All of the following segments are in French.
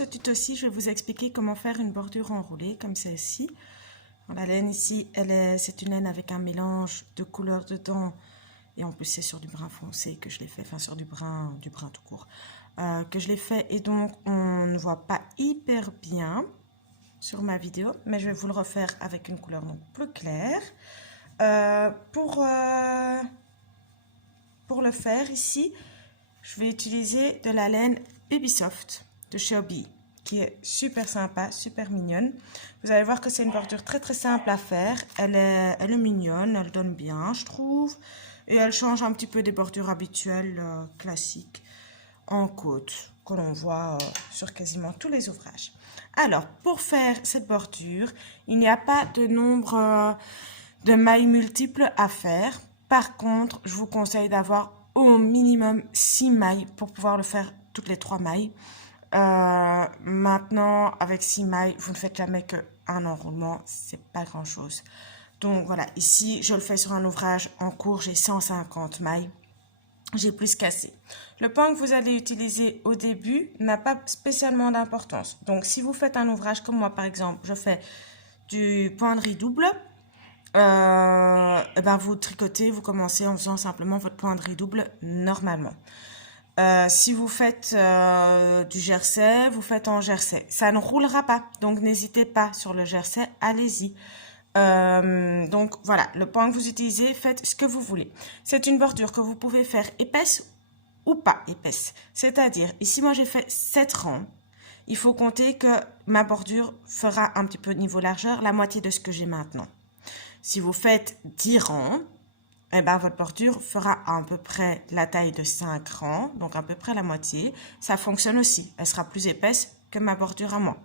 ce tuto-ci, je vais vous expliquer comment faire une bordure enroulée comme celle-ci. La laine ici, c'est une laine avec un mélange de couleurs dedans. Et en plus, c'est sur du brun foncé que je l'ai fait, enfin sur du brun tout court, que je l'ai fait. Et donc, on ne voit pas hyper bien sur ma vidéo, mais je vais vous le refaire avec une couleur donc plus claire. Pour le faire ici, je vais utiliser de la laine Babysoft de chez Hobbii, qui est super sympa, super mignonne. Vous allez voir que c'est une bordure très très simple à faire. Elle est mignonne, elle donne bien, je trouve. Et elle change un petit peu des bordures habituelles, classiques, en côte, que l'on voit sur quasiment tous les ouvrages. Alors, pour faire cette bordure, il n'y a pas de nombre de mailles multiples à faire. Par contre, je vous conseille d'avoir au minimum 6 mailles pour pouvoir le faire toutes les 3 mailles. Maintenant, avec 6 mailles, vous ne faites jamais qu'un enroulement, c'est pas grand chose. Donc voilà, ici, je le fais sur un ouvrage en cours, j'ai 150 mailles. J'ai plus qu'assez. Le point que vous allez utiliser au début n'a pas spécialement d'importance. Donc, si vous faites un ouvrage comme moi, par exemple, je fais du point de riz double, et ben vous tricotez, vous commencez en faisant simplement votre point de riz double normalement. Si vous faites du jersey, vous faites en jersey. Ça ne roulera pas, donc n'hésitez pas sur le jersey, allez-y. Donc voilà, le point que vous utilisez, faites ce que vous voulez. C'est une bordure que vous pouvez faire épaisse ou pas épaisse. C'est-à-dire, ici moi j'ai fait 7 rangs. Il faut compter que ma bordure fera un petit peu niveau largeur, la moitié de ce que j'ai maintenant. Si vous faites 10 rangs, eh ben, votre bordure fera à peu près la taille de 5 rangs, donc à peu près la moitié. Ça fonctionne aussi, elle sera plus épaisse que ma bordure à moi.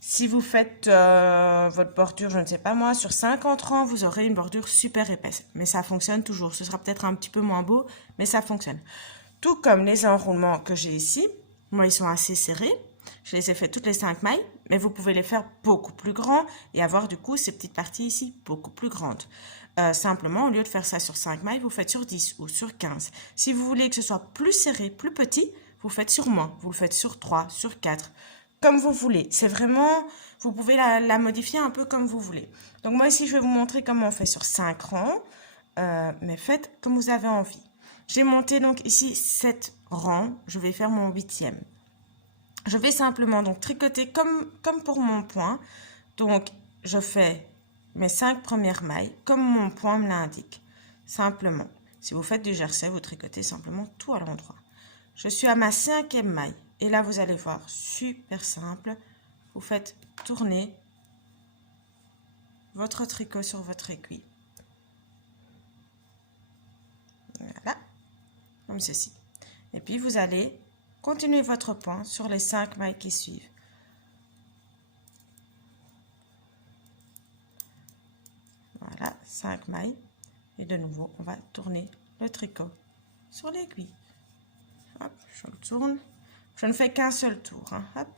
Si vous faites votre bordure, je ne sais pas moi, sur 50 rangs, vous aurez une bordure super épaisse. Mais ça fonctionne toujours. Ce sera peut-être un petit peu moins beau, mais ça fonctionne. Tout comme les enroulements que j'ai ici. Moi, ils sont assez serrés. Je les ai fait toutes les 5 mailles, mais vous pouvez les faire beaucoup plus grands et avoir du coup ces petites parties ici beaucoup plus grandes. Simplement, au lieu de faire ça sur 5 mailles, vous faites sur 10 ou sur 15. Si vous voulez que ce soit plus serré, plus petit, vous faites sur moins. Vous le faites sur 3, sur 4. Comme vous voulez. C'est vraiment, vous pouvez la modifier un peu comme vous voulez. Donc moi ici, je vais vous montrer comment on fait sur 5 rangs. Mais faites comme vous avez envie. J'ai monté donc ici 7 rangs. Je vais faire mon 8e. Je vais simplement donc tricoter comme pour mon point. Donc je fais mes 5 premières mailles comme mon point me l'indique. Simplement. Si vous faites du jersey, vous tricotez simplement tout à l'endroit. Je suis à ma 5e maille. Et là, vous allez voir, super simple. Vous faites tourner votre tricot sur votre aiguille. Voilà, comme ceci. Et puis, vous allez continuer votre point sur les 5 mailles qui suivent. Voilà, 5 mailles. Et de nouveau, on va tourner le tricot sur l'aiguille. Hop, je le tourne. Je ne fais qu'un seul tour. Hein. Hop.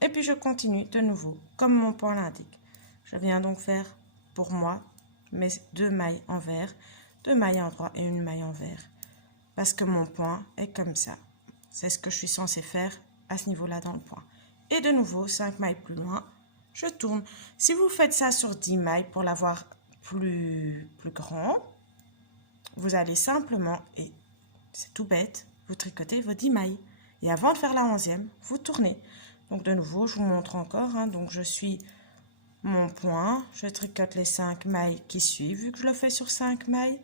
Et puis je continue de nouveau, comme mon point l'indique. Je viens donc faire pour moi mes 2 mailles envers, 2 mailles en droit et une maille envers. Parce que mon point est comme ça. C'est ce que je suis censée faire à ce niveau-là dans le point. Et de nouveau, 5 mailles plus loin, je tourne. Si vous faites ça sur 10 mailles pour l'avoir plus grand, vous allez simplement, et c'est tout bête, vous tricotez vos 10 mailles. Et avant de faire la 11e, vous tournez. Donc de nouveau, je vous montre encore. Hein, donc je suis mon point. Je tricote les 5 mailles qui suivent. Vu que je le fais sur 5 mailles,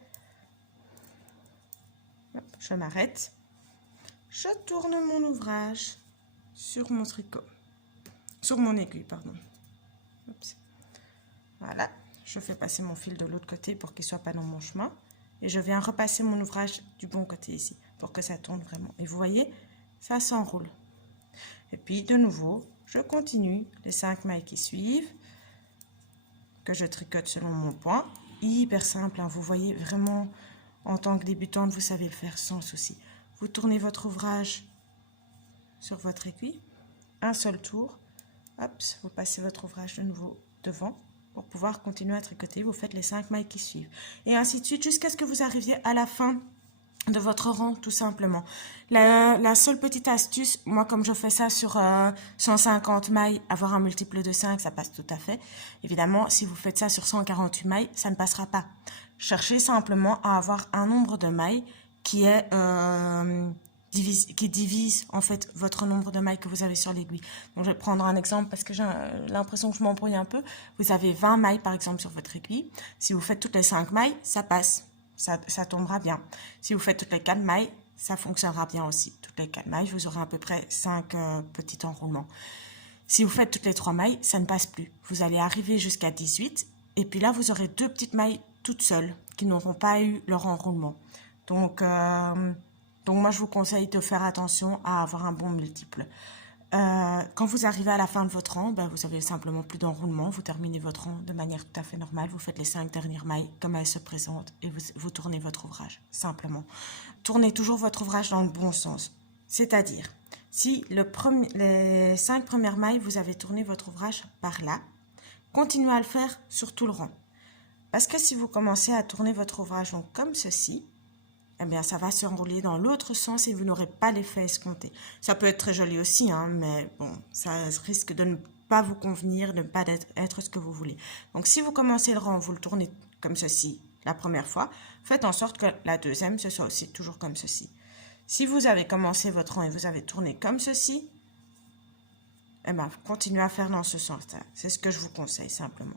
hop, je m'arrête. Je tourne mon ouvrage sur mon tricot. Sur mon aiguille, pardon. Oups. Voilà. Je fais passer mon fil de l'autre côté pour qu'il ne soit pas dans mon chemin. Et je viens repasser mon ouvrage du bon côté ici, pour que ça tourne vraiment. Et vous voyez, ça s'enroule. Et puis, de nouveau, je continue les 5 mailles qui suivent, que je tricote selon mon point. Hyper simple, hein. Vous voyez, vraiment, en tant que débutante, vous savez le faire sans souci. Vous tournez votre ouvrage sur votre aiguille, un seul tour. Hop, vous passez votre ouvrage de nouveau devant. Pour pouvoir continuer à tricoter, vous faites les 5 mailles qui suivent. Et ainsi de suite, jusqu'à ce que vous arriviez à la fin de votre rang, tout simplement. La seule petite astuce, moi comme je fais ça sur 150 mailles, avoir un multiple de 5, ça passe tout à fait. Évidemment, si vous faites ça sur 148 mailles, ça ne passera pas. Cherchez simplement à avoir un nombre de mailles qui est qui divise en fait votre nombre de mailles que vous avez sur l'aiguille. Donc je vais prendre un exemple parce que j'ai l'impression que je m'embrouille un peu. Vous avez 20 mailles par exemple sur votre aiguille. Si vous faites toutes les 5 mailles, ça passe. Ça tombera bien. Si vous faites toutes les 4 mailles, ça fonctionnera bien aussi. Toutes les 4 mailles, vous aurez à peu près 5 petits enroulements. Si vous faites toutes les 3 mailles, ça ne passe plus. Vous allez arriver jusqu'à 18 et puis là, vous aurez 2 petites mailles toutes seules qui n'auront pas eu leur enroulement. Donc moi, je vous conseille de faire attention à avoir un bon multiple. Quand vous arrivez à la fin de votre rang, ben, vous avez simplement plus d'enroulement, vous terminez votre rang de manière tout à fait normale, vous faites les 5 dernières mailles comme elles se présentent et vous tournez votre ouvrage, simplement. Tournez toujours votre ouvrage dans le bon sens, c'est-à-dire, si les 5 premières mailles, vous avez tourné votre ouvrage par là, continuez à le faire sur tout le rang. Parce que si vous commencez à tourner votre ouvrage donc comme ceci, eh bien, ça va s'enrouler dans l'autre sens et vous n'aurez pas l'effet escompté. Ça peut être très joli aussi, hein, mais bon, ça risque de ne pas vous convenir, de ne pas être ce que vous voulez. Donc, si vous commencez le rang, vous le tournez comme ceci la première fois, faites en sorte que la deuxième, ce soit aussi toujours comme ceci. Si vous avez commencé votre rang et vous avez tourné comme ceci, eh bien, continuez à faire dans ce sens-là. C'est ce que je vous conseille simplement.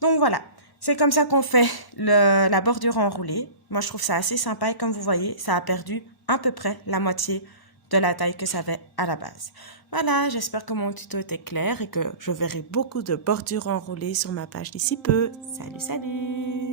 Donc, voilà. C'est comme ça qu'on fait la bordure enroulée. Moi, je trouve ça assez sympa et comme vous voyez, ça a perdu à peu près la moitié de la taille que ça avait à la base. Voilà, j'espère que mon tuto était clair et que je verrai beaucoup de bordures enroulées sur ma page d'ici peu. Salut, salut!